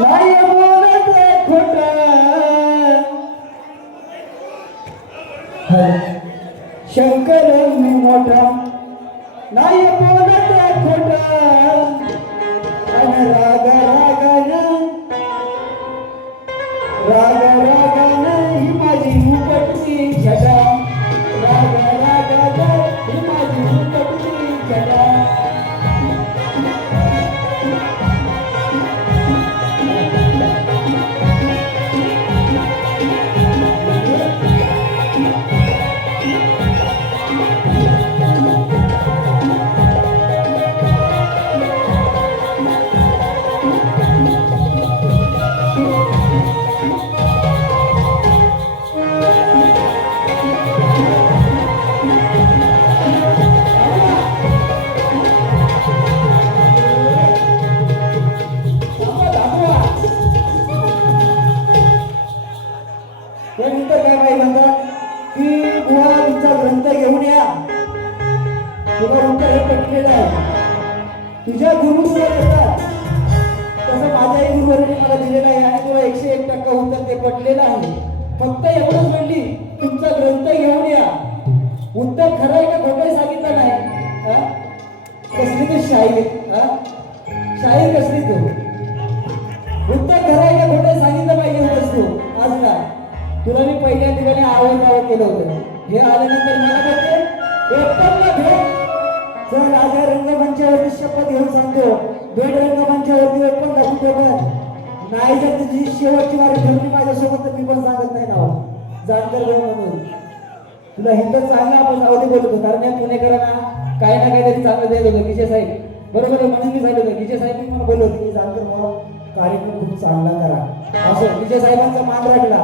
नाही बोलत खोट शंकर मी मोठा नाही बोलत खोट आणि राग रागान ही माझी मुकटची छटा राग ही माझी मुकटची छटा त्यानंतर काय माहिती म्हणतात की बुवा तुमचा ग्रंथ घेऊन या तुला उत्तर हे पटलेलं आहे तुझ्या गुरु तुला देतात तसं माझ्याही गुरुवरांनी मला दिलेलं आहे आणि तुला 101% उत्तर ते पटलेलं आहे फक्त एवढंच म्हणली तुमचा ग्रंथ घेऊन या उत्तर खरं आहे का खोटं सांगितलं नाही कसली तू शाहीर शाहीर कसली तू उत्तर खरं आहे का खोटं सांगितलं पाहिजे होतंस तू आज ना तुला मी पहिल्या ठिकाणी आवड केलं होतं हे आल्यानंतर मला बोलते उत्तमला भेट जर राजा रंगमंचावरती शपथ घेऊन सांगतो भेट रंगमंचावरती पण दाखवतो पण नाही जर तुझी शेवटची वारी ठरली माझ्यासोबत तर मी पण सांगत नाही नाव जानकर भाऊ म्हणून तुला हिंदू चांगलं आपण जाऊ दे बोलतो कारण या पुणेकरांना काही ना काहीतरी चांगलं द्यायला होतं किशे साहेब बरोबर म्हणून मी सांगितलं किशे साहेब मला बोललो होते की जानकर भाऊ कार्यक्रम खूप चांगला करा असं विजय साहेबांचा मान राखला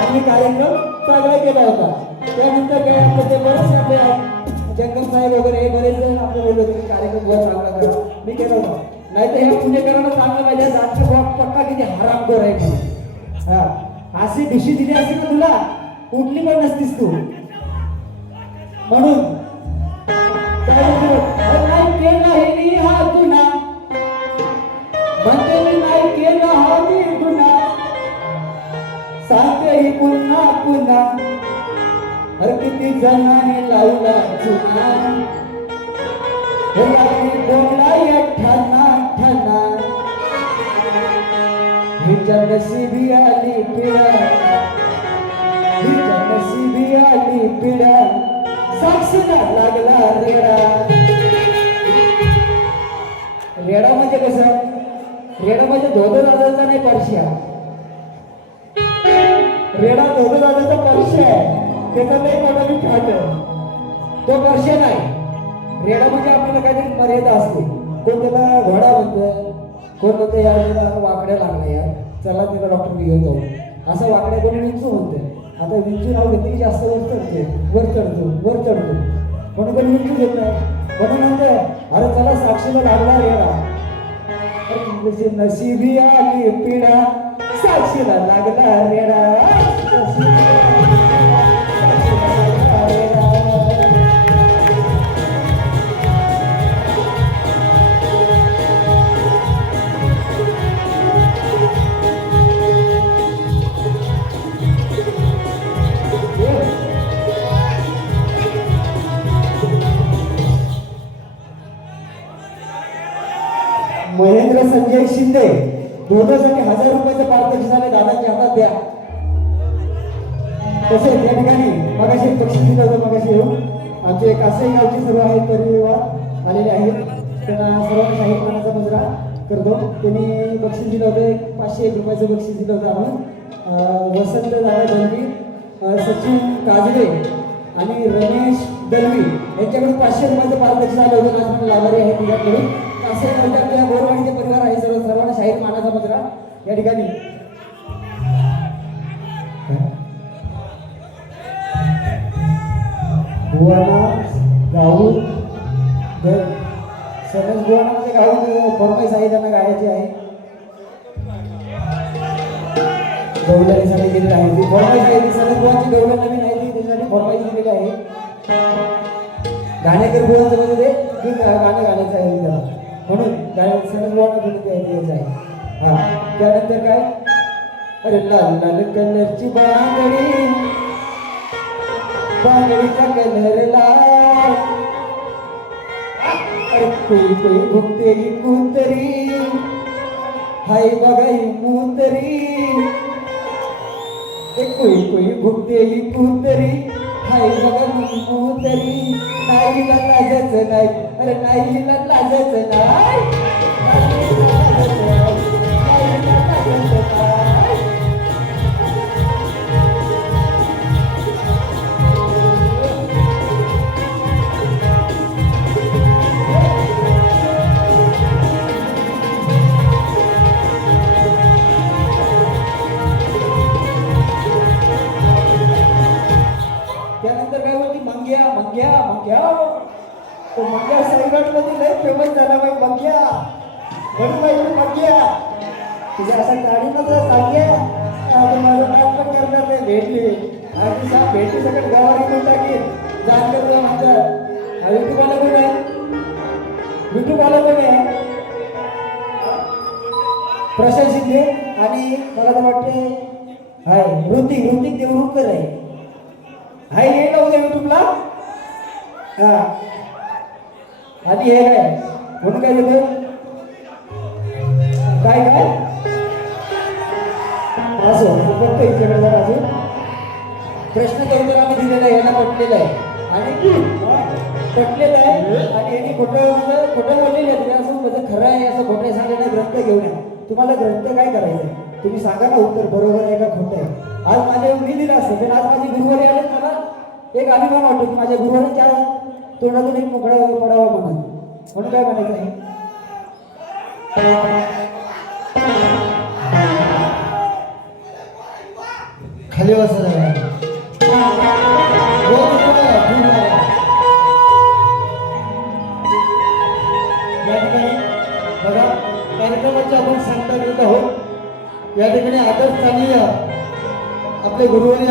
आणि कार्यक्रम चांगला केला होता त्यानंतर काय आपलं ते बरेच आपले जंगम साहेब वगैरे बरेच जण आपले बोलले होते की कार्यक्रम बहुत चांगला करा मी केला होता नाही तर ह्या पुणेकरांना चांगलं पाहिजे जानकर भाऊ पक्का किती हरामखोर आहे हा अशी डिशी दिली असती ना तुला कुठली पण नसतीस तू म्हणून नाही केला हे मी हा गुन्हा म्हणते मी नाही केला हा मी गुन्हा सांगते ही पुन्हा पुन्हा अरे किती जणांनी लावला चुना बोलला या ठाणा ठाणा हिच्या नशिबी आली पिढा हिच्या नशिबी आली पिढा साक्षीला लागला रेडा रेडा म्हणजे कसं रेडा म्हणजे धोदराजाचा नाही परश्या रेडा धोदराजाचा परश्या आहे त्याचा नाही मोठा मी खात तो परश्या नाही रेडा म्हणजे आपल्याला काहीतरी मर्यादा असते कोण त्याला घोडा म्हणतं कोण म्हणतं यार वाकड्या लागला यार चला त्याला डॉक्टर घेऊन जाऊ असं वाकड्या कोणी विंचू म्हणतं आता विंचू नाव घेतली जास्त वर चढतो म्हणून कोणी विंचू घेत नाही म्हणून म्हणतं अरे चला साक्षीला लागला रेडा नशिबी आली पिढा साक्षीला लागला रेडा महेंद्र संजय शिंदे दोघांसाठी 1000 रुपयाचं पारितोषिक झाले दादांच्या हातात द्या तसेच या ठिकाणी मगाशी बक्षीस दिलं होतं मगाशी येऊन आमचे कासाई गावचे सर्व आहेत परिवार आलेले आहेत त्यांना सर्वांना शाहीरपणाचा मुजरा करतो त्यांनी बक्षीस दिलं होतं 501 रुपयाचं बक्षीस दिलं होतं आम्ही वसंत दादा दलवी सचिन काजळे आणि रमेश दलवी यांच्याकडून 500 रुपयाचं पारितोषिक झालं होतं आज मला लाभारी आहे तिच्याकडून असे आपल्या गोरवाडीचे परिवार आहे सर्वांना शाहीर मानाचा मुजरा या ठिकाणी बुवाना गाऊन सनस बुवाना म्हणजे गाऊन फरमाईश आहे त्यांना गायची आहे गवळणीसाठी दिलेली आहे ती फरमाईश आहे ती सनस बुवाची गवळण नवीन आहे ती त्याच्यासाठी फरमाईश दिलेली आहे गाणेकर बुवांचं म्हणजे ते गाणं गाण्याचं आहे म्हणून काय सरस्वती द्यायचं आहे. हा त्यानंतर काय, अरे लाल लाल कलरची बांगडी, बांगडीचा कलर लाल, अरे कोई कोई भुकते ही कुंतरी, हाय बघा ही मुंतरी, कोई कोई भुकते ही कुंतरी, हाय बघा ही मुंतरी, नाही लाजायचं नाही, अरे नाही लाजायचं नाही. त्यानंतर काय होती, मंग्या मंग्या मंग्या, तो मंग्या साईगडमध्ये लय फेमस झाला बाई मंग्या, म्हणून बाई मंग्या तुझ्या असा गाडीमध्ये सांग्या, माझं नाक पण करणार नाही, भेटली आणि सांग भेटली सगळं गावावर येऊन टाकेल, जाण करतो म्हणतात. युट्यूबवाला कोण आहे, युट्यूबवाला कोण आहे, प्रशांत शिंदे आणि मला तर वाटते हाय ऋतिक ऋतिक देवरुखकर आहे. हाय हे ना उद्या युट्यूबला. हा आणि हे काय म्हणून काय देतो, काय काय असं फक्त इकडे जर अजून प्रश्न उत्तर आम्ही दिलेला आहे, यांना पटलेलं आहे आणि पटलेलं आहे आणि यांनी खोटं खोटं बोललेलं आहे. असं म्हणजे खरं आहे असं खोटं सांगायला ग्रंथ घेऊन या. तुम्हाला ग्रंथ काय करायचं आहे, तुम्ही सांगा ना उत्तर बरोबर आहे का खोटं आहे. आज माझ्या मी दिलं असतं पण आज माझी गुरुवारी आले, मला एक अभिमान वाटतो की माझ्या गुरुवारांच्या तोंडातून एक मोकळा पडावा म्हणून. म्हणून काय म्हणायचं आहे, खाली बसा या ठिकाणी बघा कार्यक्रमाचे आपण सांगता येत आहोत. या ठिकाणी आदरस्थानीय आपले गुरुवारी,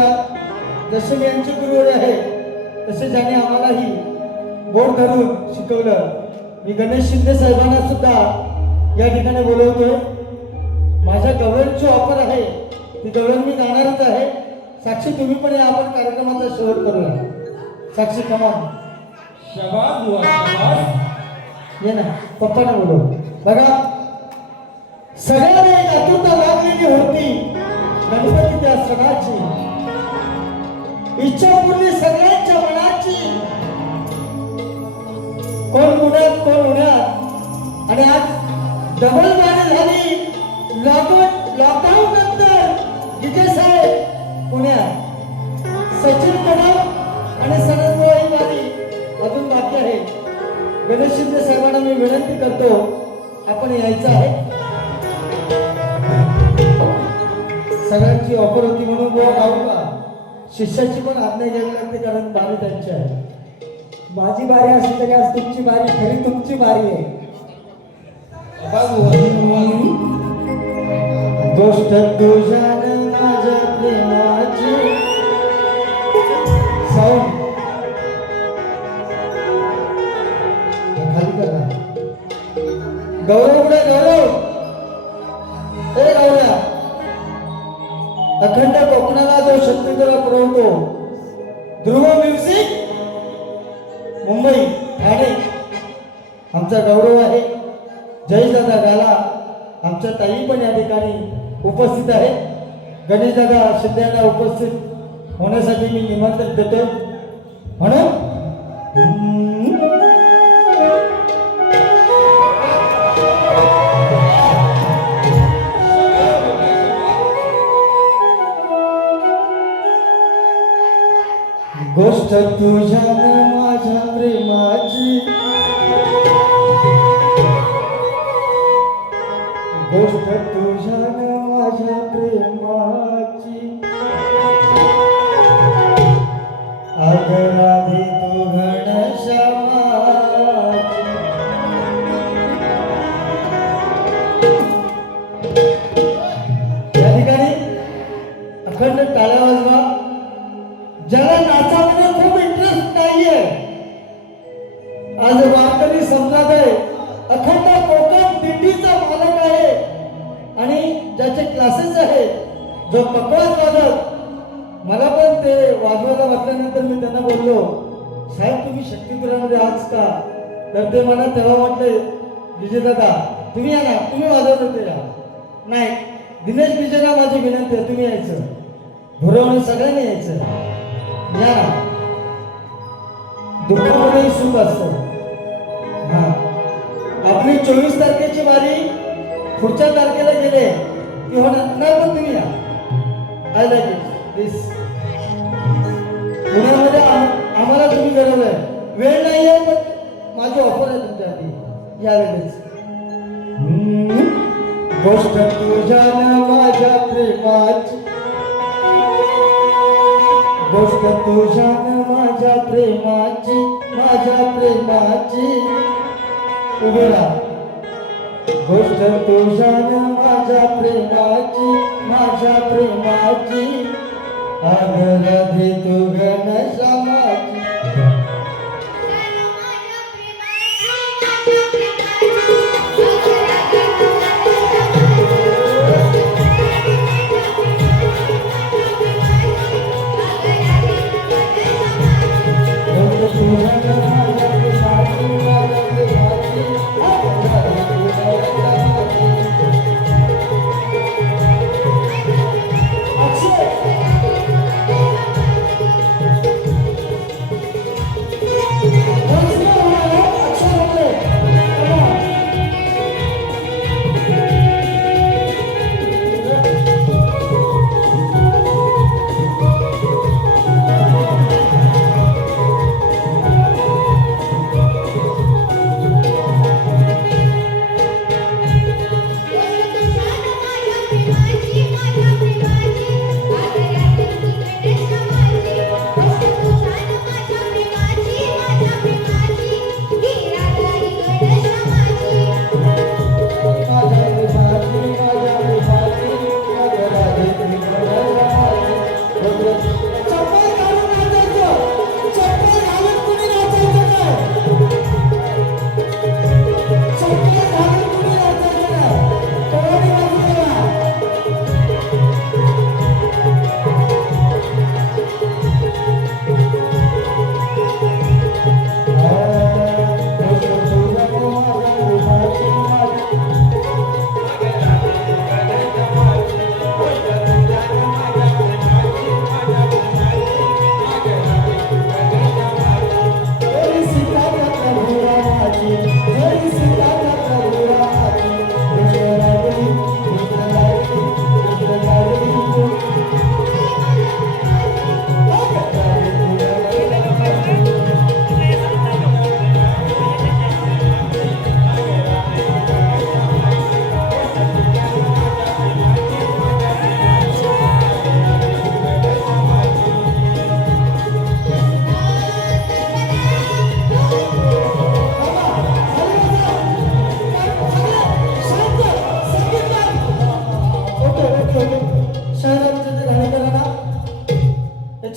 जसे मी यांचे गुरुवारी आहे तसे ज्यांनी आम्हालाही बोट धरून शिकवलं, मी गणेश शिंदे साहेबांना सुद्धा या ठिकाणी बोलवतोय. माझ्या गवळणची ऑफर आहे, ती गवळण मी जाणारच आहे. साक्षी तुम्ही पण या, आपण कार्यक्रमाचा शेवट करूया. साक्षी कमा ये ना पप्पांना बोलव. बघा सगळ्यांनी आतुरता लागलेली होती गणपती त्या सणाची, इच्छा पूर्णी सगळ्यांच्या मनाची. कोण पुण्यात कोण उन्हात, आणि आज डबल गाडी झाली लॉकडाऊन नंतर. विजय साहेब पुण्यात, सचिन कदम आणि सनदबाई वाली अजून बाकी आहे. गणेश शिंदे साहेबांना मी विनंती करतो आपण यायचं आहे. सगळ्यांची ऑफर होती म्हणून गोवा गाऊ का, शिष्याची पण आज्ञा घ्यावी लागते कारण बारी त्यांची आहे. माझी बारी असली तरी आज तुमची बारी, खरी तुमची बारी आहे. गोष्ट तुझ्या माझ्या प्रेमाची, साऊंड खाली करा. गौरव पुढे गौरव, ए गौऱ्या, अखंड कोकणाला जो शक्तीला पुरवतो ध्रुव म्युझिक मुंबई ठाणे, आमचा गौरव आहे. जय दादा गाला, आमच्या ताई पण या ठिकाणी उपस्थित आहे. गणेश दादा शिंदेला उपस्थित होण्यासाठी मी निमंत्रण देतो. म्हणून गोष्ट तुझ्या माझ्या प्रेमाची, गोष्ट तुझ्या माझ्या प्रेमाची, आदराधी तू घनश्यामाची. या ठिकाणी अखंड टाळ्या वाजवा. ज्याला नाचामध्ये खूप इंटरेस्ट नाहीये, आज वारकरी संप्रदाय अखंड कोकण ज्याचे क्लासेस आहेत, जो पकवाज वाजत, मला पण ते वाजवायला वाटल्यानंतर मी त्यांना बोललो, साहेब तुम्ही शक्तिपुरामध्ये आज का? तर ते मला तेव्हा म्हटले, विजय दादा तुम्ही या ना, तुम्ही वाजवत होते या. नाही, दिनेश विजयला माझी विनंती आहे, तुम्ही यायचं, भुरवणी सगळ्यांनी यायचं या ना. दुःखामध्येही सुख असतं. हा, आपली 24 तारखेची वारी पुढच्या तारखेला गेले की होणार नाही, पण तुम्ही या. आय लाईक इट दिस. पुण्यामध्ये आम्हाला तुम्ही गरज आहे, वेळ नाही आहे, पण माझी ऑफर आहे तुमच्यासाठी या वेळेस. गोष्ट तुझ्या माझ्या प्रेमाची, गोष्ट तुझ्या माझ्या प्रेमाची, माझ्या प्रेमाची. उभे राहा. गोष्ट तुझ्या माझ्या प्रेमाची, माझ्या प्रेमाची. आगराधी तू घनश्यामाची.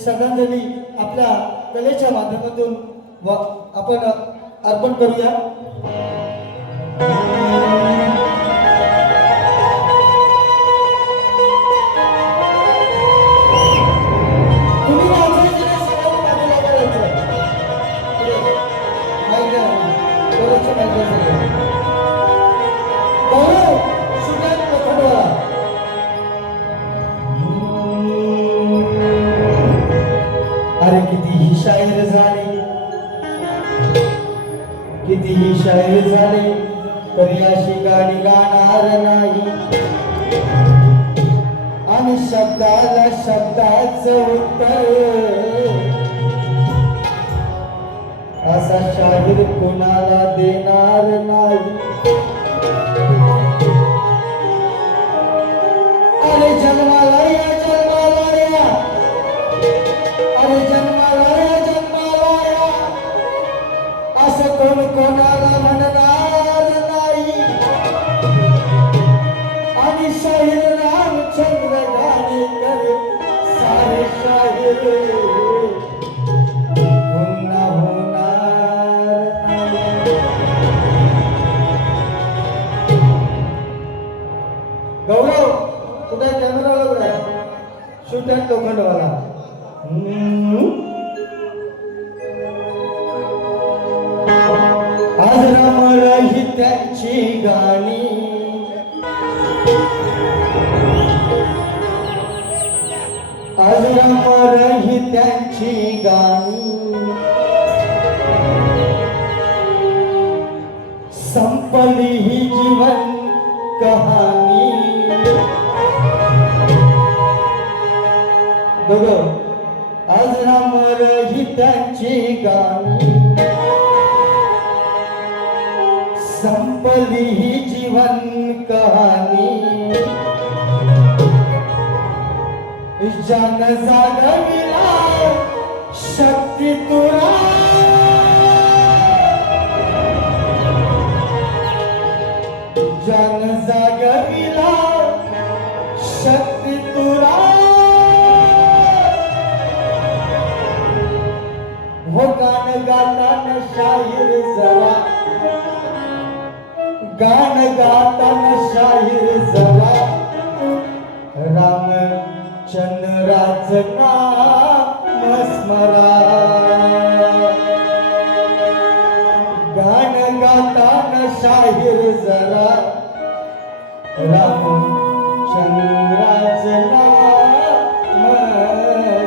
श्रद्धांजली आपल्या कलेच्या माध्यमातून आपण अर्पण करूया. अरे कितीही शाहीर झाले, कितीही शाहीर झाले, तरी अशी गाणी गाणार नाही. आणि शब्दाला शब्दाचं उत्तर असा शाहीर कोणाला देणार नाही. अरे जन्माला या, जन्माला या, अरे जन्माला या, जन्माला या, असं कोण कोणाला म्हणणार नाही. आणि शाहीर रामचंद्र घाणेकर सारे शाहीर पुन्हा होणार नाही. गौरव सुट्यात लोखंडवाला. आज रामराही त्यांची गाणी, आज रामराही त्यांची गाणी, संपली ही जीवन कहाणी. बघ आज रामराही त्यांची गाणी, संपली ही जीवन कहाणी. जन जागविला शक्ती तुरा, जन जागविला शक्ती तुरा. हो गान गाताना शाहीर जरा, गान गाताना शाहीर जरा, रामचंद्राचं नाम स्मरा. गान गाताना शाहीर जरा, रामचंद्राचं नाम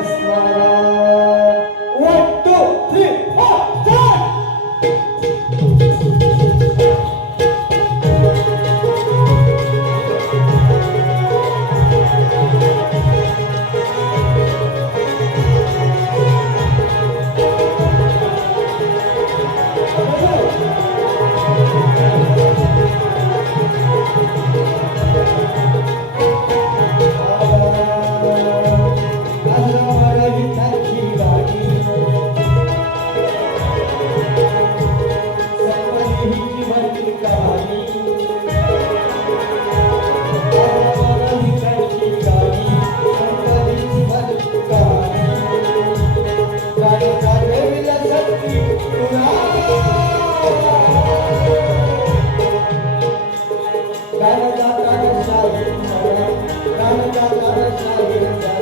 स्मरा. 1 2 3 4 start. गाणं गाताना शाहीर जरा, गाणं गाताना शाहीर जरा.